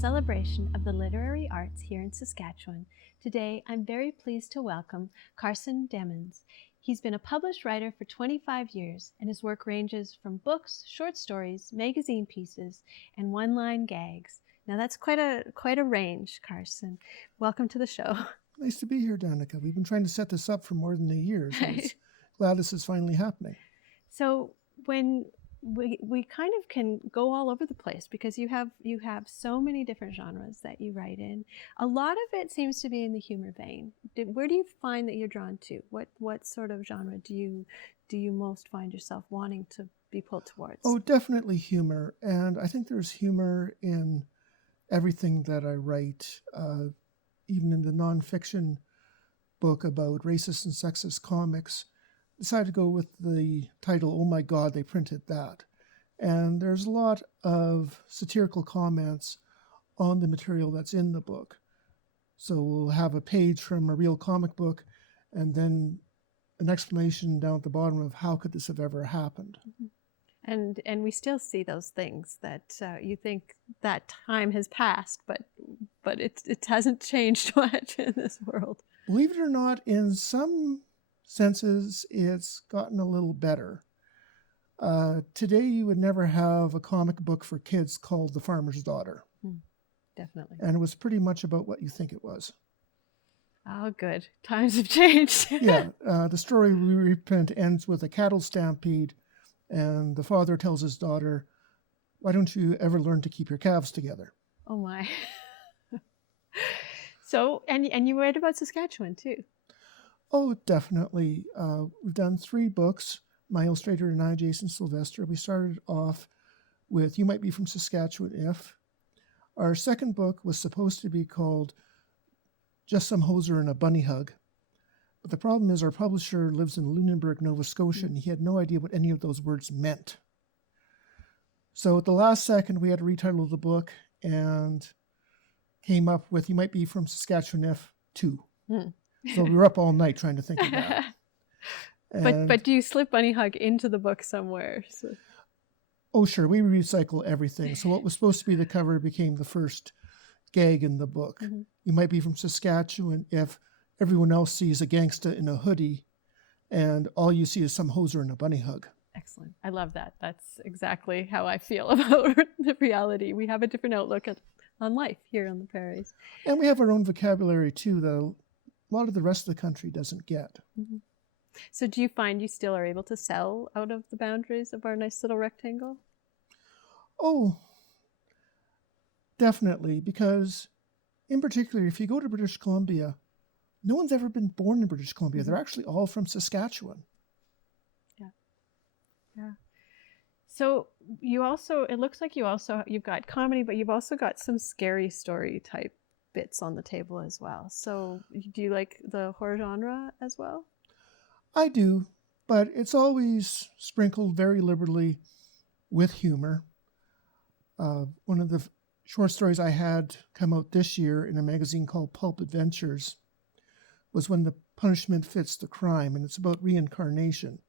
celebration of the literary arts here in Saskatchewan. Today, I'm very pleased to welcome Carson Demmans. He's been a published writer for 25 years, and his work ranges from books, short stories, magazine pieces, and one-line gags. Now that's quite a range, Carson. Welcome to the show. Nice to be here, Danica. We've been trying to set this up for more than a year, so glad this is finally happening. So when we kind of can go all over the place because you have so many different genres that you write in. A lot of it seems to be in the humor vein. Where do you find that you're drawn to? What sort of genre do you most find yourself wanting to be pulled towards? Oh, definitely humor. And I think there's humor in everything that I write, even in the nonfiction book about racist and sexist comics. Decided to go with the title, Oh My God, They Printed That. And there's a lot of satirical comments on the material that's in the book. So we'll have a page from a real comic book and then an explanation down at the bottom of how could this have ever happened. Mm-hmm. And we still see those things that you think that time has passed, but it hasn't changed much in this world. Believe it or not, in some senses, it's gotten a little better. Today, you would never have a comic book for kids called The Farmer's Daughter. Definitely. And it was pretty much about what you think it was. Oh, good. Times have changed. Yeah. The story we reprint ends with a cattle stampede, and the father tells his daughter, why don't you ever learn to keep your calves together? Oh, my. So, and you write about Saskatchewan, too. Oh, definitely. We've done 3 books, my illustrator and I, Jason Sylvester. We started off with You Might Be From Saskatchewan If. Our second book was supposed to be called Just Some Hoser and a Bunny Hug. But the problem is our publisher lives in Lunenburg, Nova Scotia, and he had no idea what any of those words meant. So at the last second, we had to retitle the book and came up with You Might Be From Saskatchewan If 2. So we were up all night trying to think of that. But do you slip Bunny Hug into the book somewhere? So. Oh, sure. We recycle everything. So what was supposed to be the cover became the first gag in the book. Mm-hmm. You might be from Saskatchewan if everyone else sees a gangsta in a hoodie and all you see is some hoser in a bunny hug. Excellent. I love that. That's exactly how I feel about the reality. We have a different outlook on life here on the prairies. And we have our own vocabulary, too, that a lot of the rest of the country doesn't get. Mm-hmm. So do you find you still are able to sell out of the boundaries of our nice little rectangle? Oh, definitely. Because in particular, if you go to British Columbia, no one's ever been born in British Columbia. Mm-hmm. They're actually all from Saskatchewan. Yeah. So it looks like you've got comedy, but you've also got some scary story type bits on the table as well. So do you like the horror genre as well? I do, but it's always sprinkled very liberally with humor. One of the short stories I had come out this year in a magazine called Pulp Adventures was When the Punishment Fits the Crime, and it's about reincarnation.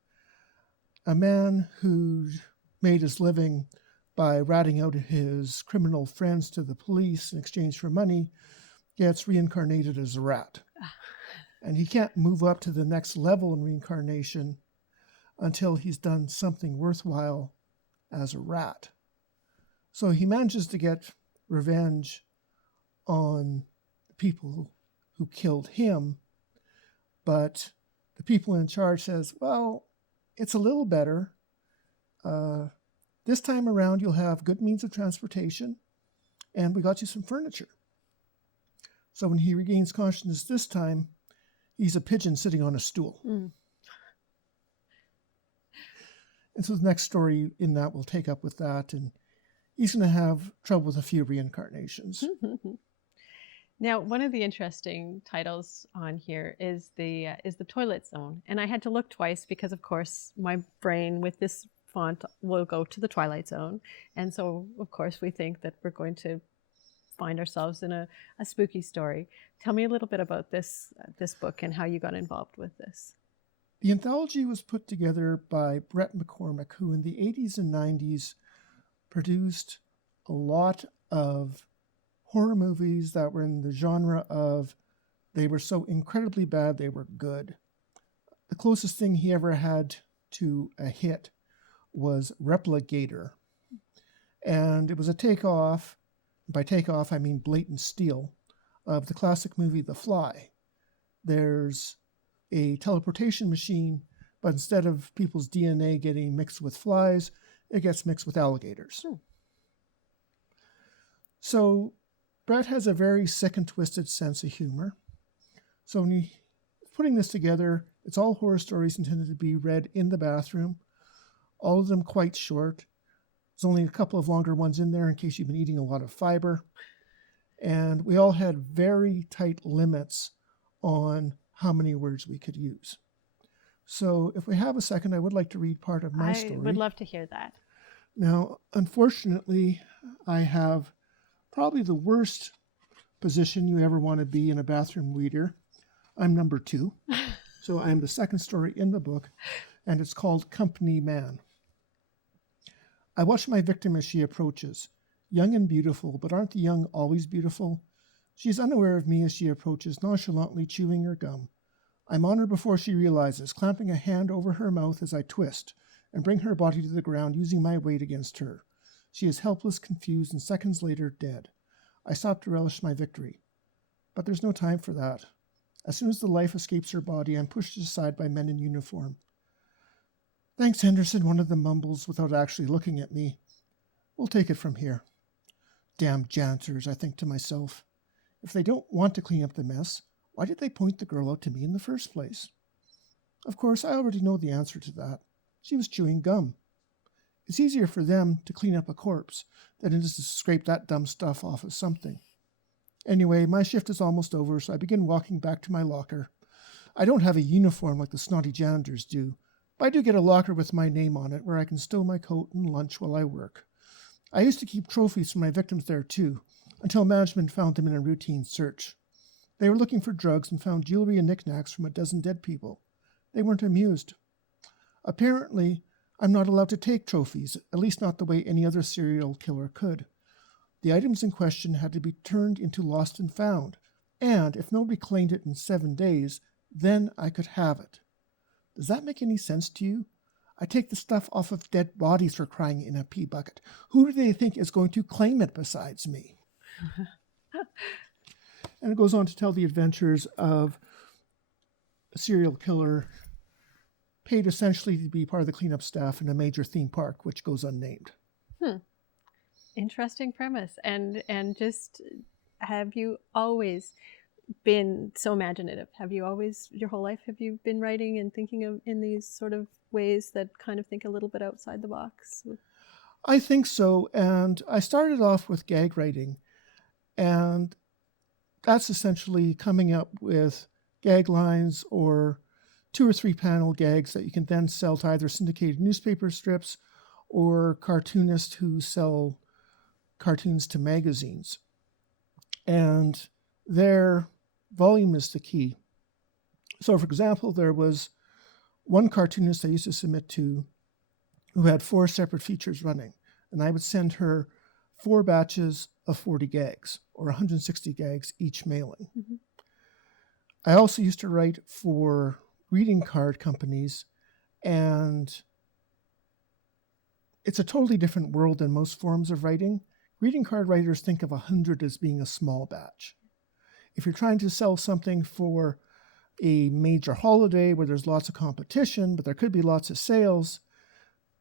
A man who made his living by ratting out his criminal friends to the police in exchange for money gets reincarnated as a rat. And he can't move up to the next level in reincarnation until he's done something worthwhile as a rat. So he manages to get revenge on the people who killed him, but the people in charge says, well, it's a little better. This time around, you'll have good means of transportation, and we got you some furniture. So when he regains consciousness this time, he's a pigeon sitting on a stool. And so the next story in that will take up with that, and he's going to have trouble with a few reincarnations. Now, one of the interesting titles on here is the Toilet Zone, and I had to look twice because, of course, my brain with this font will go to the Twilight Zone, and so of course we think that we're going to find ourselves in a spooky story. Tell me a little bit about this book and how you got involved with this. The anthology was put together by Brett McCormick, who in the 80s and 90s produced a lot of horror movies that were in the genre of they were so incredibly bad they were good. The closest thing he ever had to a hit was Replicator. And it was a takeoff, by takeoff I mean blatant steal, of the classic movie The Fly. There's a teleportation machine, but instead of people's DNA getting mixed with flies, it gets mixed with alligators. So Brett has a very sick and twisted sense of humor. So when he's putting this together, it's all horror stories intended to be read in the bathroom, all of them quite short. There's only a couple of longer ones in there in case you've been eating a lot of fiber. And we all had very tight limits on how many words we could use. So if we have a second, I would like to read part of my story. I would love to hear that. Now, unfortunately, I have probably the worst position you ever want to be in a bathroom reader. I'm number 2. So I'm the second story in the book, and it's called Company Man. I watch my victim as she approaches, young and beautiful, but aren't the young always beautiful? She is unaware of me as she approaches, nonchalantly chewing her gum. I'm on her before she realizes, clamping a hand over her mouth as I twist and bring her body to the ground, using my weight against her. She is helpless, confused, and seconds later, dead. I stop to relish my victory. But there's no time for that. As soon as the life escapes her body, I'm pushed aside by men in uniform. Thanks, Henderson, one of them mumbles without actually looking at me. We'll take it from here. Damn janitors, I think to myself. If they don't want to clean up the mess, why did they point the girl out to me in the first place? Of course, I already know the answer to that. She was chewing gum. It's easier for them to clean up a corpse than it is to scrape that dumb stuff off of something. Anyway, my shift is almost over, so I begin walking back to my locker. I don't have a uniform like the snotty janitors do, but I do get a locker with my name on it where I can stow my coat and lunch while I work. I used to keep trophies for my victims there too, until management found them in a routine search. They were looking for drugs and found jewelry and knickknacks from a dozen dead people. They weren't amused. Apparently, I'm not allowed to take trophies, at least not the way any other serial killer could. The items in question had to be turned into lost and found, and if nobody claimed it in 7 days, then I could have it. Does that make any sense to you? I take the stuff off of dead bodies for crying in a pee bucket. Who do they think is going to claim it besides me? And it goes on to tell the adventures of a serial killer paid essentially to be part of the cleanup staff in a major theme park, which goes unnamed. Interesting premise. And just, have you always been so imaginative? Have you always, your whole life, have you been writing and thinking of in these sort of ways that kind of think a little bit outside the box? I think so. And I started off with gag writing, and that's essentially coming up with gag lines or 2 or 3 panel gags that you can then sell to either syndicated newspaper strips or cartoonists who sell cartoons to magazines. And their volume is the key. So, for example, there was one cartoonist I used to submit to who had 4 separate features running, and I would send her 4 batches of 40 gags or 160 gags each mailing. Mm-hmm. I also used to write for greeting card companies, and it's a totally different world than most forms of writing. Greeting card writers think of 100 as being a small batch. If you're trying to sell something for a major holiday where there's lots of competition, but there could be lots of sales,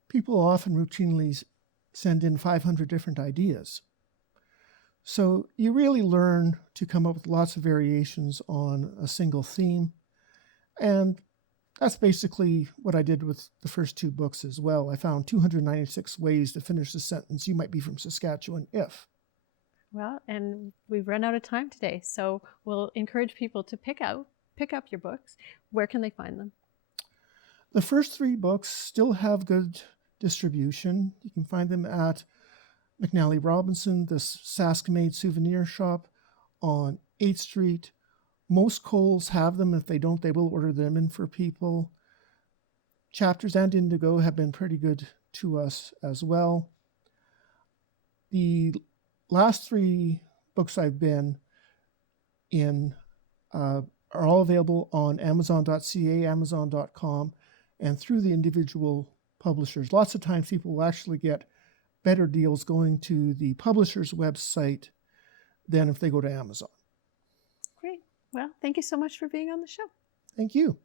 people often routinely send in 500 different ideas. So you really learn to come up with lots of variations on a single theme. And that's basically what I did with the first 2 books as well. I found 296 ways to finish the sentence, "You might be from Saskatchewan if." Well, and we've run out of time today, so we'll encourage people to pick up your books. Where can they find them? The first 3 books still have good distribution. You can find them at McNally Robinson, the Sask Made souvenir shop on 8th Street. Most Kohl's have them. If they don't, they will order them in for people. Chapters and Indigo have been pretty good to us as well. The last 3 books I've been in are all available on Amazon.ca, Amazon.com, and through the individual publishers. Lots of times people will actually get better deals going to the publisher's website than if they go to Amazon. Great. Well, thank you so much for being on the show. Thank you.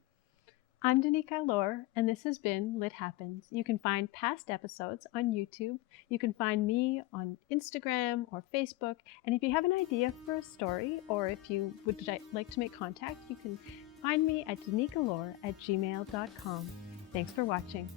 I'm Danica Lorer, and this has been Lit Happens. You can find past episodes on YouTube. You can find me on Instagram or Facebook. And if you have an idea for a story, or if you would like to make contact, you can find me at danicalorer@gmail.com. Thanks for watching.